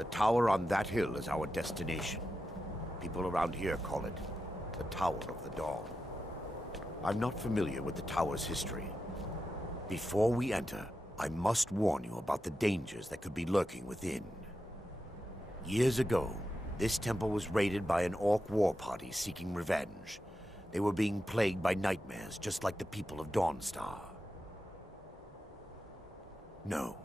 The tower on that hill is our destination. People around here call it the Tower of the Dawn. I'm not familiar with the tower's history. Before we enter, I must warn you about the dangers that could be lurking within. Years ago, this temple was raided by an orc war party seeking revenge. They were being plagued by nightmares, just like the people of Dawnstar. No.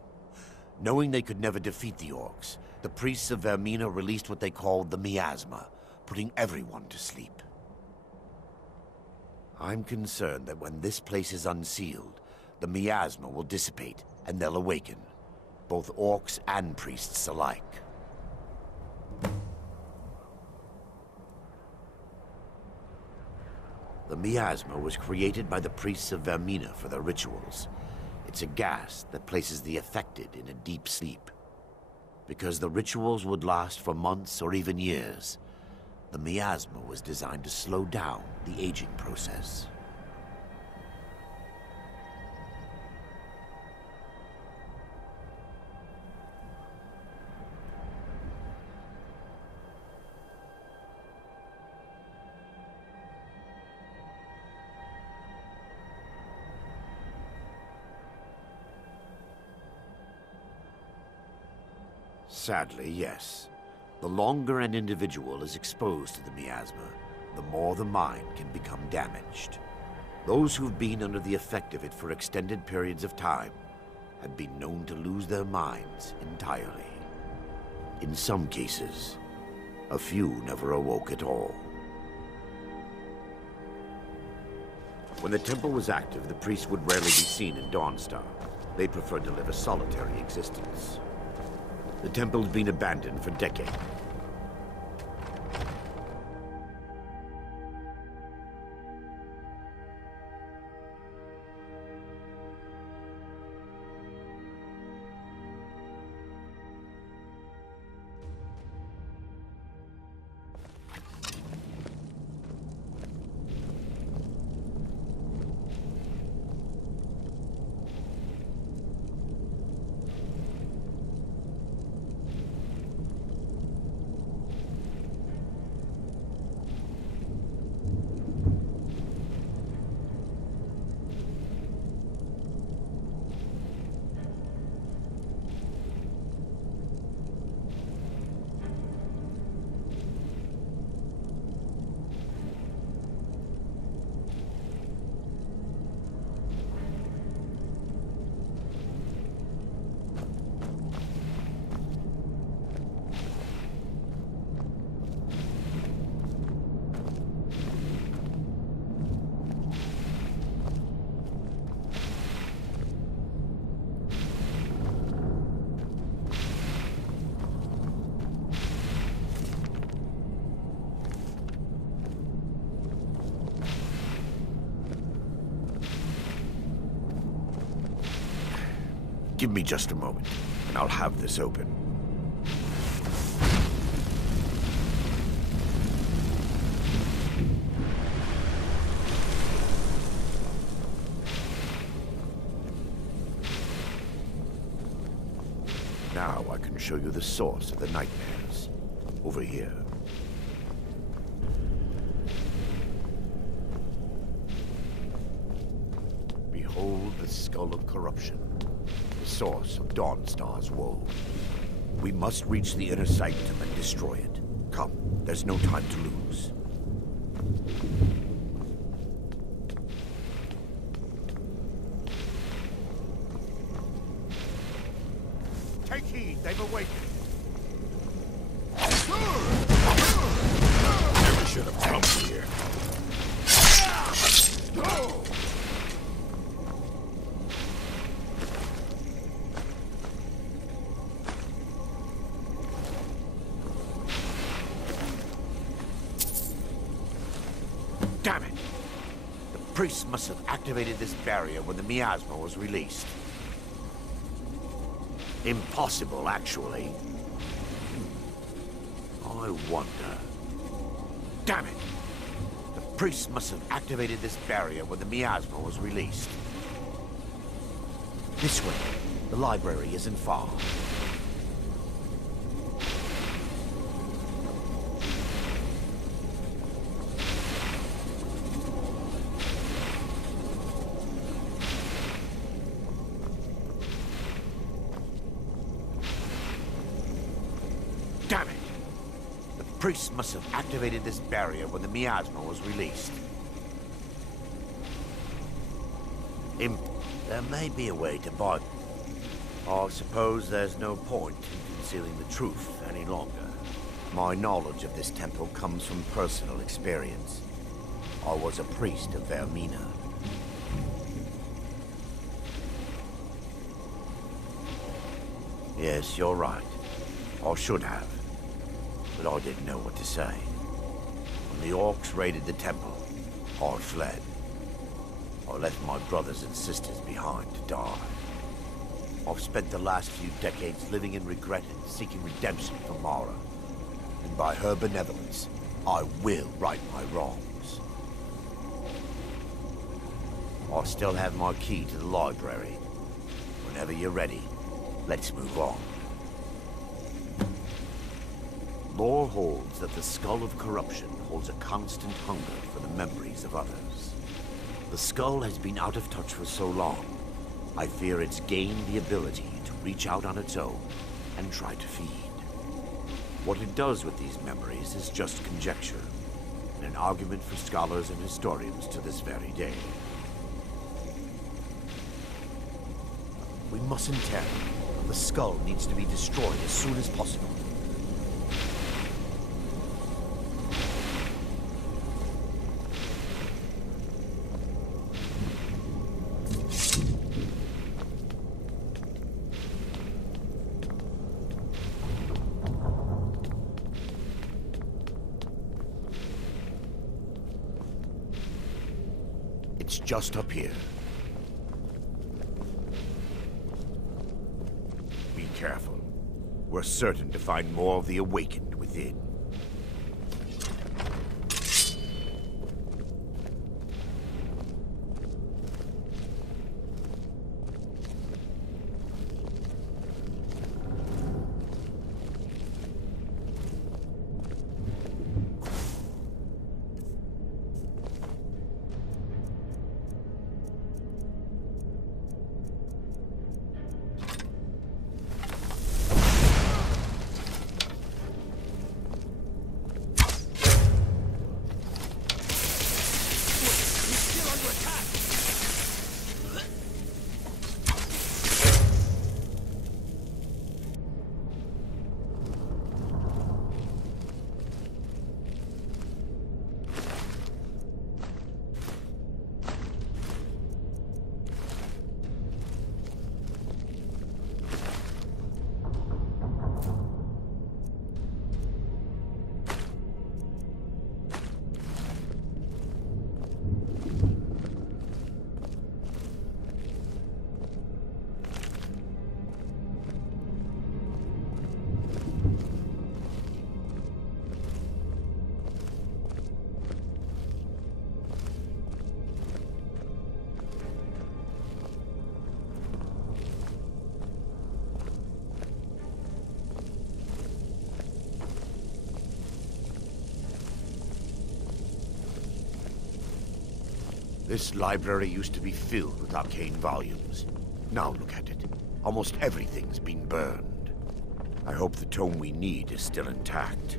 Knowing they could never defeat the orcs, the priests of Vermina released what they called the miasma, putting everyone to sleep. I'm concerned that when this place is unsealed, the miasma will dissipate and they'll awaken, both orcs and priests alike. The miasma was created by the priests of Vermina for their rituals. It's a gas that places the affected in a deep sleep. Because the rituals would last for months or even years, the miasma was designed to slow down the aging process. Sadly, yes. The longer an individual is exposed to the miasma, the more the mind can become damaged. Those who've been under the effect of it for extended periods of time have been known to lose their minds entirely. In some cases, a few never awoke at all. When the temple was active, the priests would rarely be seen in Dawnstar. They preferred to live a solitary existence. The temple's been abandoned for decades. Give me just a moment, and I'll have this open. Now I can show you the source of the nightmares. Over here. Behold the Skull of Corruption. Source of Dawnstar's woe. We must reach the inner sanctum and destroy it. Come, there's no time to lose. Take heed, they've awakened. Never should have come here. Damn it! The priests must have activated this barrier when the miasma was released. Impossible, actually. I wonder... Damn it! The priests must have activated this barrier when the miasma was released. This way. The library isn't far. priests must have activated this barrier when the miasma was released. There may be a way to buy. I suppose there's no point in concealing the truth any longer. My knowledge of this temple comes from personal experience. I was a priest of Vermina. Yes, you're right. I should have. But I didn't know what to say. When the orcs raided the temple, I fled. I left my brothers and sisters behind to die. I've spent the last few decades living in regret and seeking redemption from Mara. And by her benevolence, I will right my wrongs. I still have my key to the library. Whenever you're ready, let's move on. Lore holds that the Skull of Corruption holds a constant hunger for the memories of others. The skull has been out of touch for so long, I fear it's gained the ability to reach out on its own and try to feed. What it does with these memories is just conjecture, and an argument for scholars and historians to this very day. We mustn't tarry. The skull needs to be destroyed as soon as possible. It's just up here. Be careful. We're certain to find more of the Awakened within. This library used to be filled with arcane volumes. Now look at it. Almost everything's been burned. I hope the tome we need is still intact.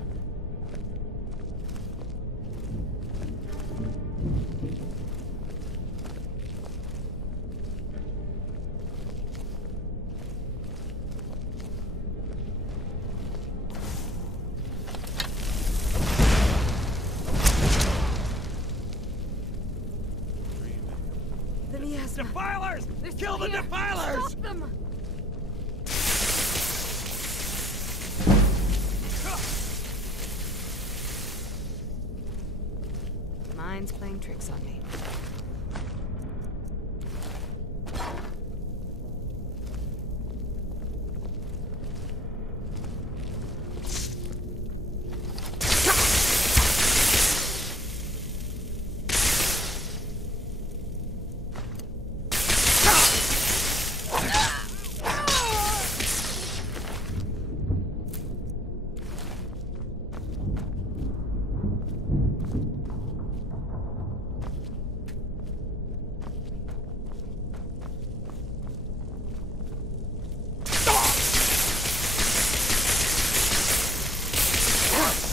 Defilers! Kill the defilers! Stop them! Mine's playing tricks on me.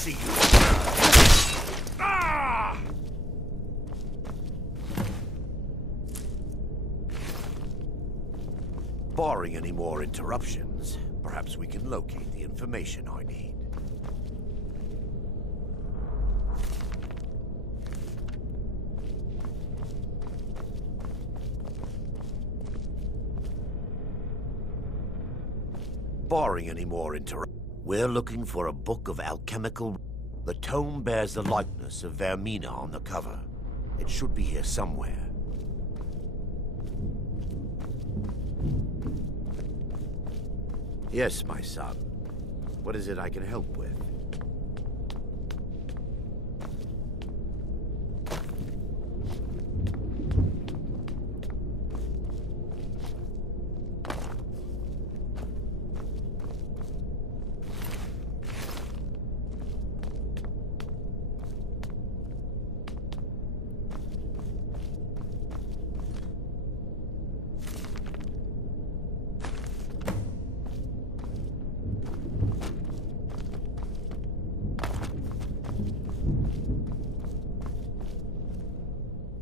see you. Ah! Barring any more interruptions, perhaps we can locate the information I need. Barring any more interruptions, we're looking for a book of alchemical... The tome bears the likeness of Vermina on the cover. It should be here somewhere. Yes, my son. What is it I can help with?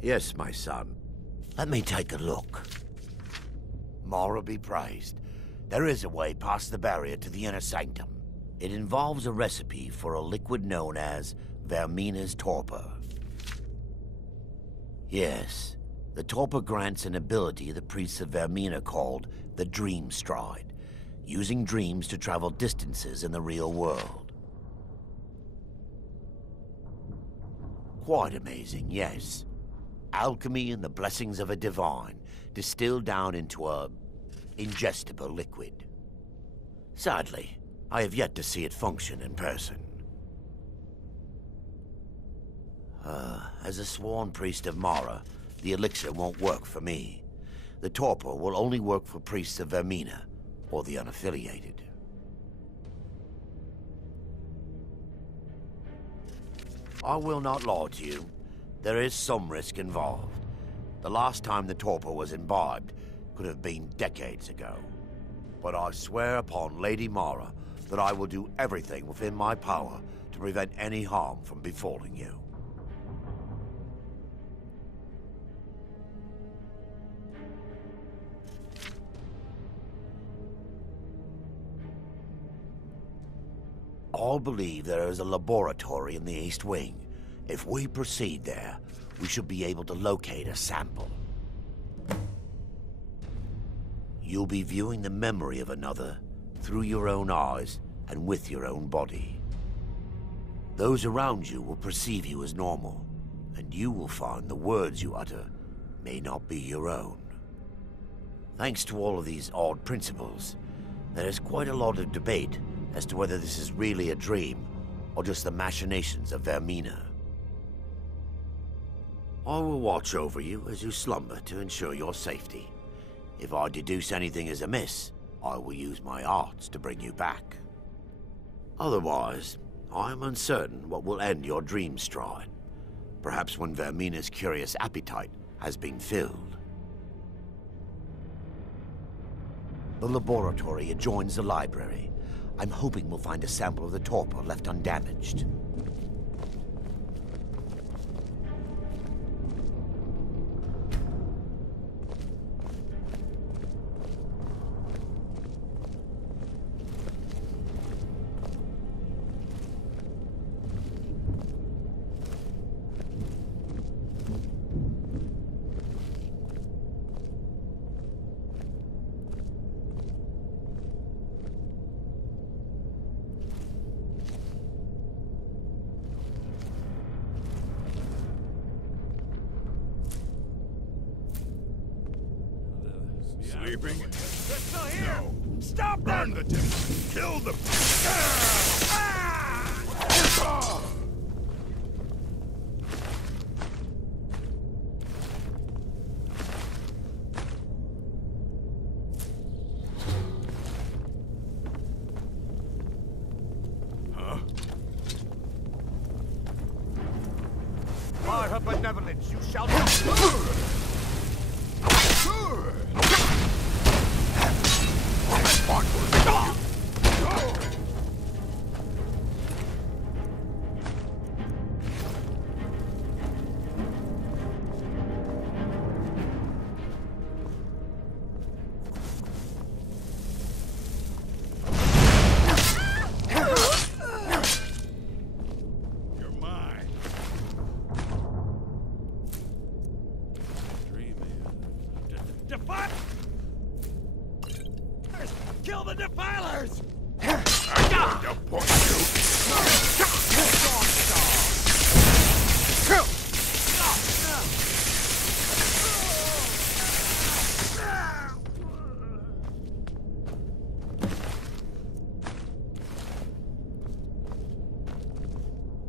Yes, my son. Let me take a look. Mara be praised. There is a way past the barrier to the inner sanctum. It involves a recipe for a liquid known as Vermina's torpor. Yes, the torpor grants an ability the priests of Vermina called the Dream Stride, using dreams to travel distances in the real world. Quite amazing, yes. Alchemy and the blessings of a divine, distilled down into a ingestible liquid. Sadly, I have yet to see it function in person. As a sworn priest of Mara, the elixir won't work for me. The torpor will only work for priests of Vermina, or the unaffiliated. I will not lie to you. There is some risk involved. The last time the torpor was imbibed could have been decades ago. But I swear upon Lady Mara that I will do everything within my power to prevent any harm from befalling you. All believe there is a laboratory in the East Wing. If we proceed there, we should be able to locate a sample. You'll be viewing the memory of another through your own eyes and with your own body. Those around you will perceive you as normal, and you will find the words you utter may not be your own. Thanks to all of these odd principles, there is quite a lot of debate as to whether this is really a dream or just the machinations of Vermina. I will watch over you as you slumber to ensure your safety. If I deduce anything is amiss, I will use my arts to bring you back. Otherwise, I am uncertain what will end your dream stride. Perhaps when Vermina's curious appetite has been filled. The laboratory adjoins the library. I'm hoping we'll find a sample of the torpor left undamaged. Sleeping? They're still here! No. Stop Burn them! the demons! Kill them! Huh? By her benevolence, you shall not! gonna point you.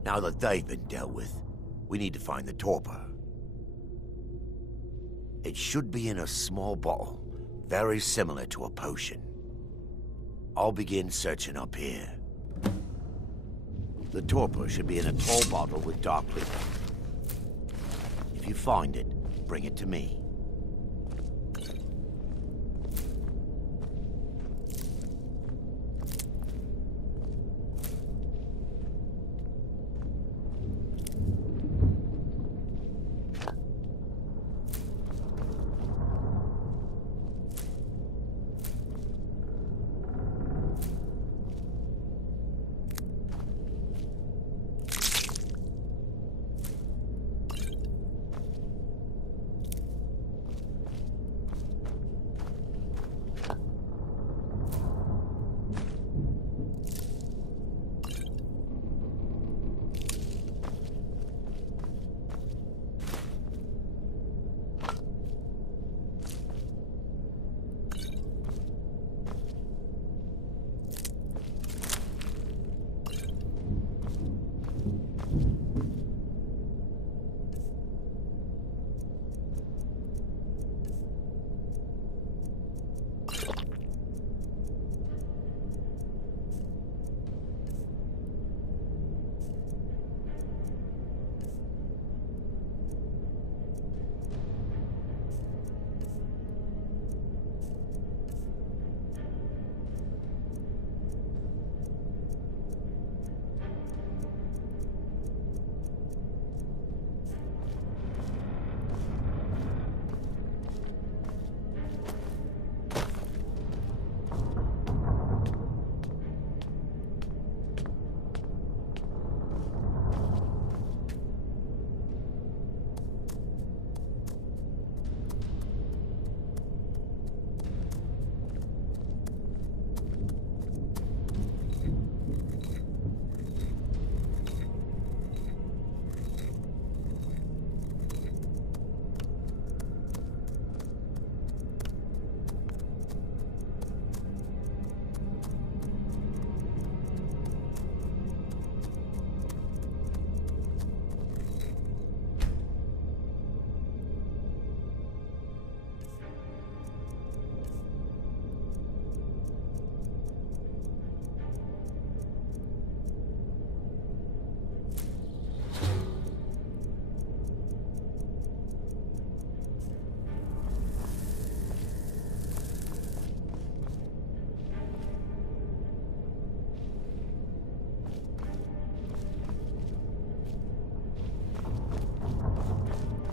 Now that they've been dealt with, we need to find the torpor. It should be in a small bottle, very similar to a potion. I'll begin searching up here. The torpor should be in a tall bottle with dark liquor. If you find it, bring it to me.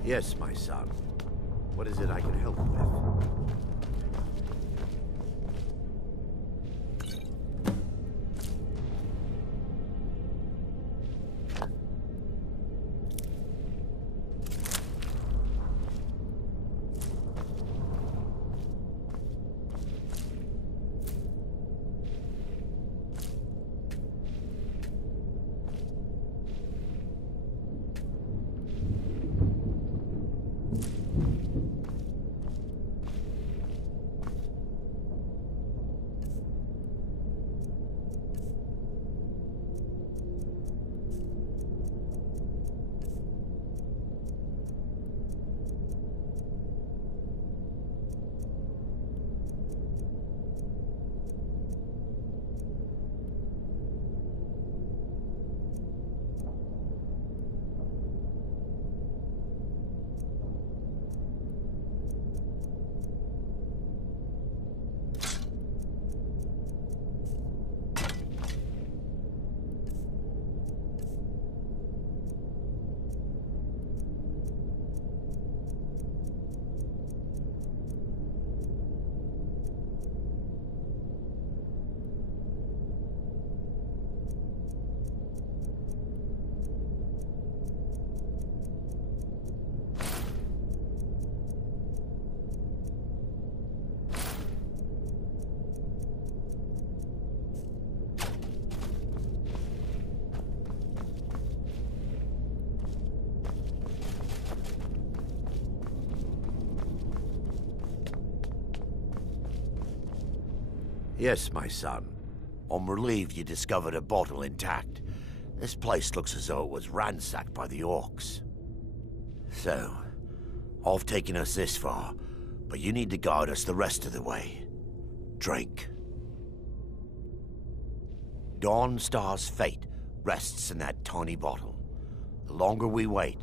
Yes, my son. What is it I can help with? Yes, my son. I'm relieved you discovered a bottle intact. This place looks as though it was ransacked by the orcs. So, I've taken us this far, but you need to guide us the rest of the way. Drink. Dawnstar's fate rests in that tiny bottle. The longer we wait,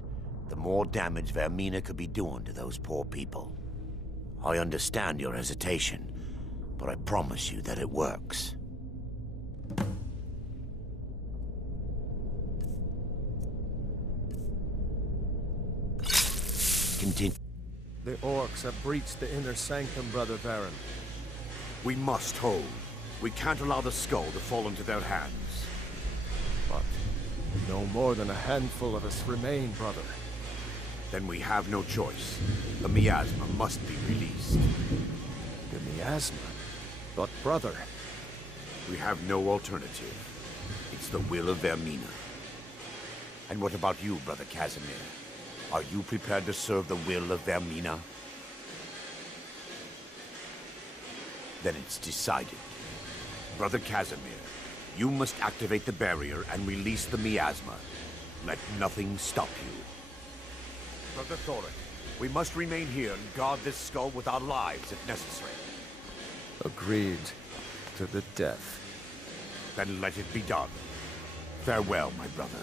the more damage Vermina could be doing to those poor people. I understand your hesitation, but I promise you that it works. Continue. The orcs have breached the inner sanctum, Brother Varen. We must hold. We can't allow the skull to fall into their hands. But no more than a handful of us remain, brother. Then we have no choice. The miasma must be released. The miasma? But brother... We have no alternative. It's the will of Vermina. And what about you, Brother Casimir? Are you prepared to serve the will of Vermina? Then it's decided. Brother Casimir, you must activate the barrier and release the miasma. Let nothing stop you. Brother Thoric, we must remain here and guard this skull with our lives if necessary. Agreed to the death. Then let it be done. Farewell, my brothers.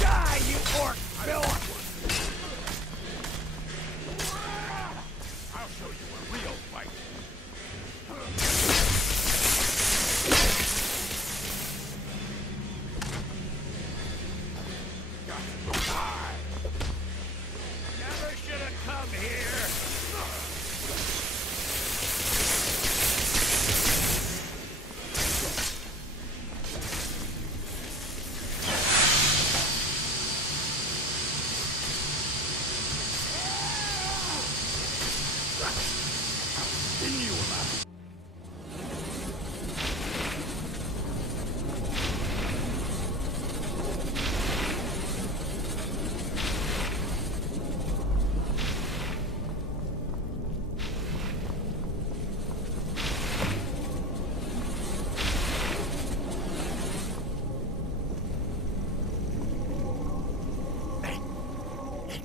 Die, you orc villain! I'll show you a real fight. Never should have come here.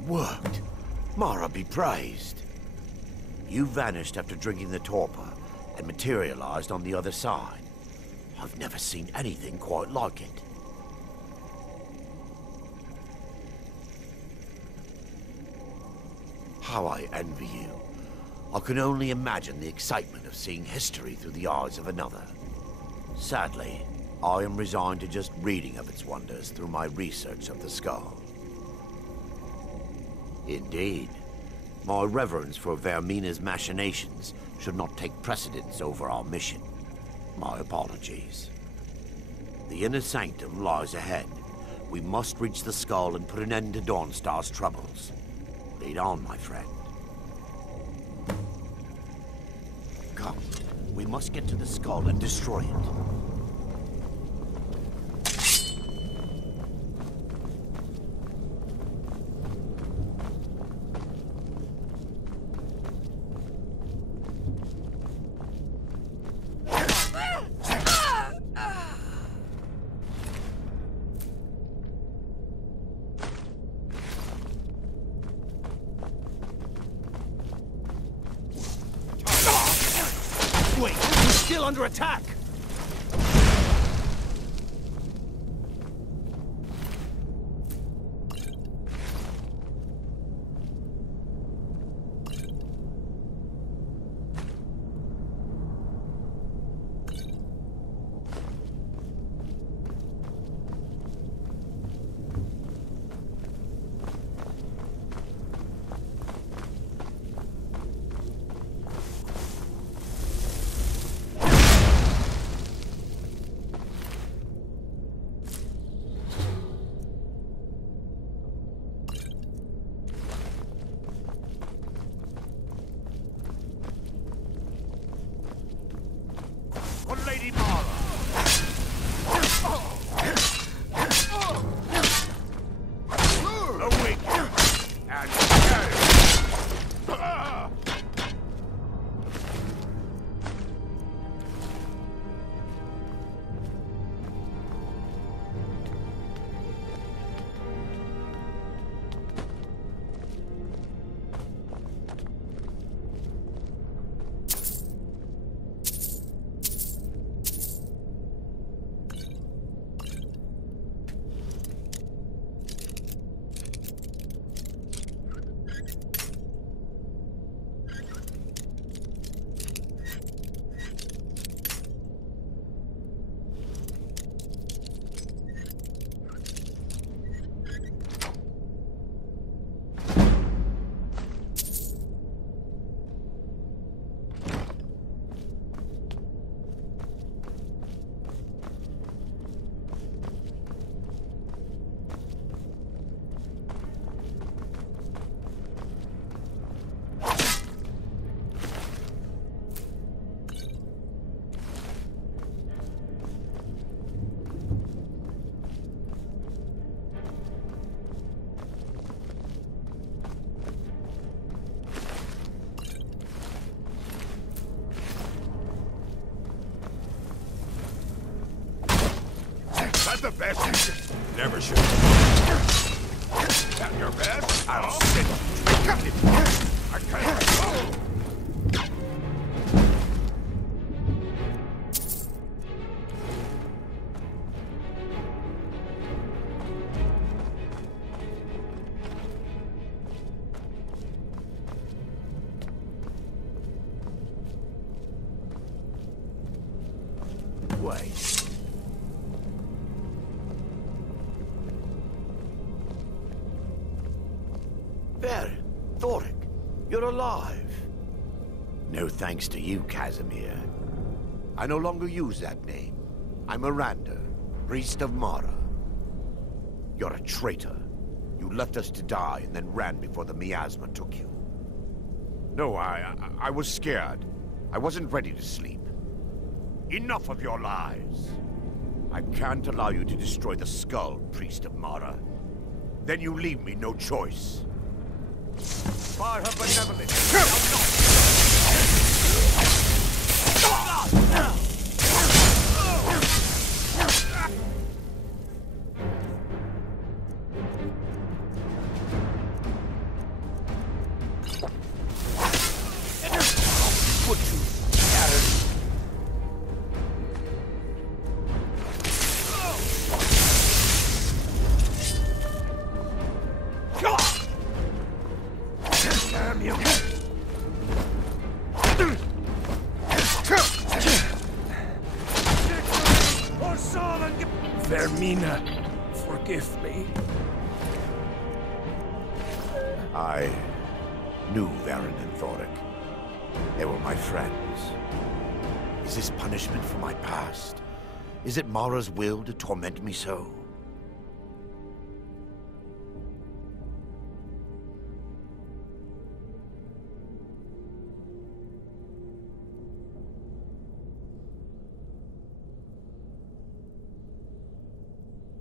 Worked. Mara be praised. You vanished after drinking the torpor and materialized on the other side. I've never seen anything quite like it. How I envy you. I can only imagine the excitement of seeing history through the eyes of another. Sadly, I am resigned to just reading of its wonders through my research of the skull. Indeed. My reverence for Vermina's machinations should not take precedence over our mission. My apologies. The inner sanctum lies ahead. We must reach the skull and put an end to Dawnstar's troubles. Lead on, my friend. Come. We must get to the skull and destroy it. Wait, we're still under attack! best. Never should. At your best, I'll send you. I can't. Wait. There, Thoric, you're alive. No thanks to you, Casimir. I no longer use that name. I'm Miranda, priest of Mara. You're a traitor. You left us to die and then ran before the miasma took you. No, I was scared. I wasn't ready to sleep. Enough of your lies. I can't allow you to destroy the skull, priest of Mara. Then you leave me no choice. By her benevolence, put you scattered. Damn you! Vermina, forgive me. I knew Varen and Thoric. They were my friends. Is this punishment for my past? Is it Mara's will to torment me so?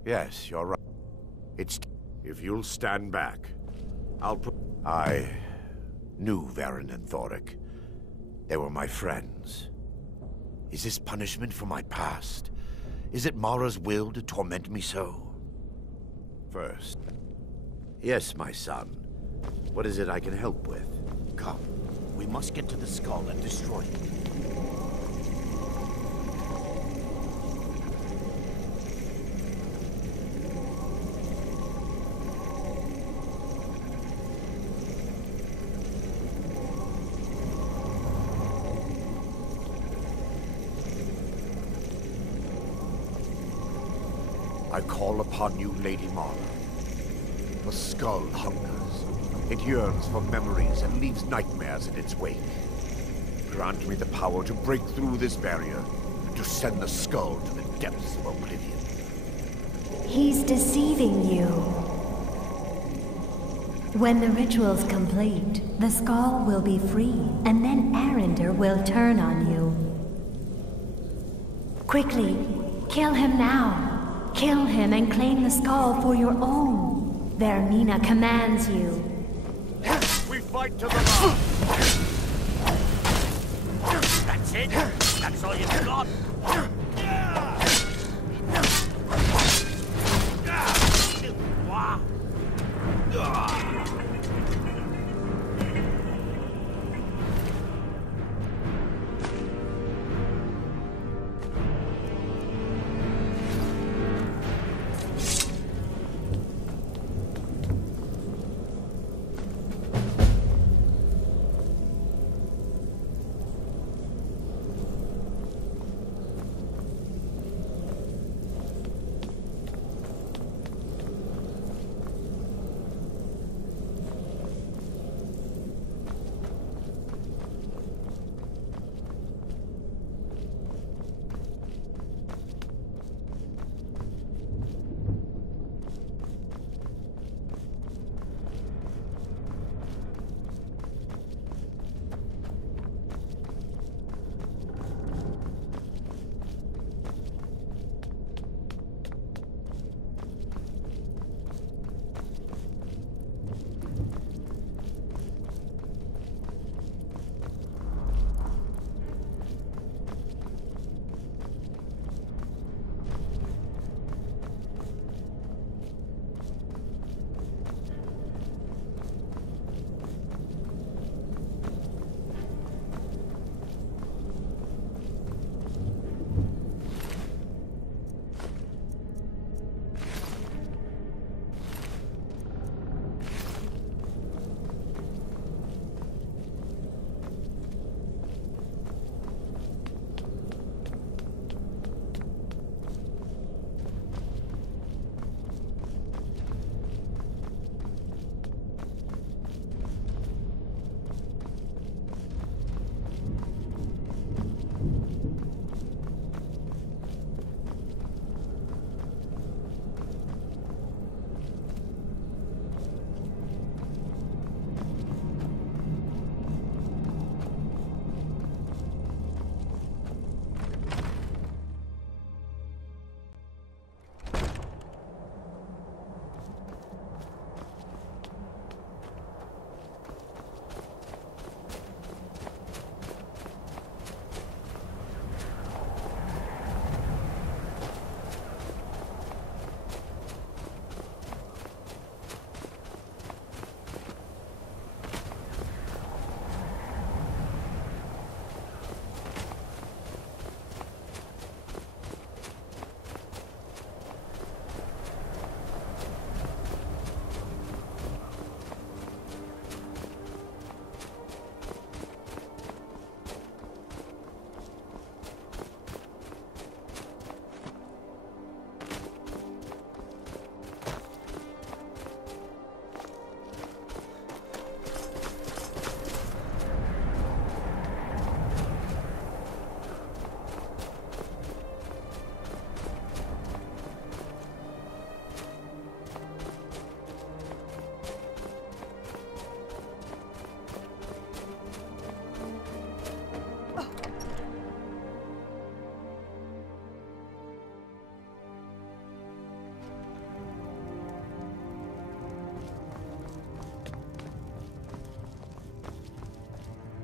Yes, you're right. If you'll stand back, I knew Varen and Thoric. They were my friends. Is this punishment for my past? Is it Mara's will to torment me so? First. Yes, my son. What is it I can help with? Come. We must get to the skull and destroy it. I call upon you, Lady Mara. The skull hungers. It yearns for memories and leaves nightmares in its wake. Grant me the power to break through this barrier and to send the skull to the depths of oblivion. He's deceiving you. When the ritual's complete, the skull will be free, and then Arender will turn on you. Quickly, kill him now. Kill him and claim the skull for your own. Vermina commands you. We fight to the last. That's it? That's all you've got?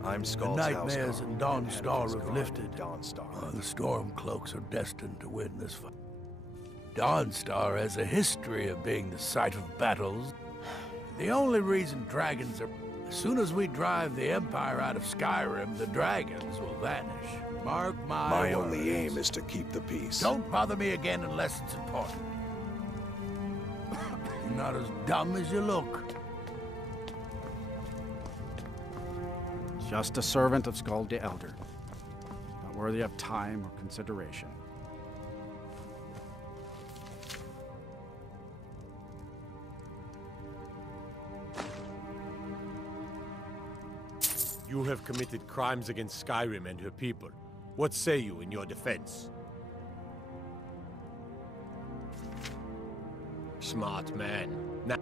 I'm The Skull's nightmares in Dawnstar have lifted. Dawnstar. The Stormcloaks are destined to win this fight. Dawnstar has a history of being the site of battles. The only reason dragons are... As soon as we drive the Empire out of Skyrim, the dragons will vanish. Mark my My only words. aim is to keep the peace. Don't bother me again unless it's important. You're not as dumb as you look. Just a servant of Skald the Elder. Not worthy of time or consideration. You have committed crimes against Skyrim and her people. What say you in your defense? Smart man. Now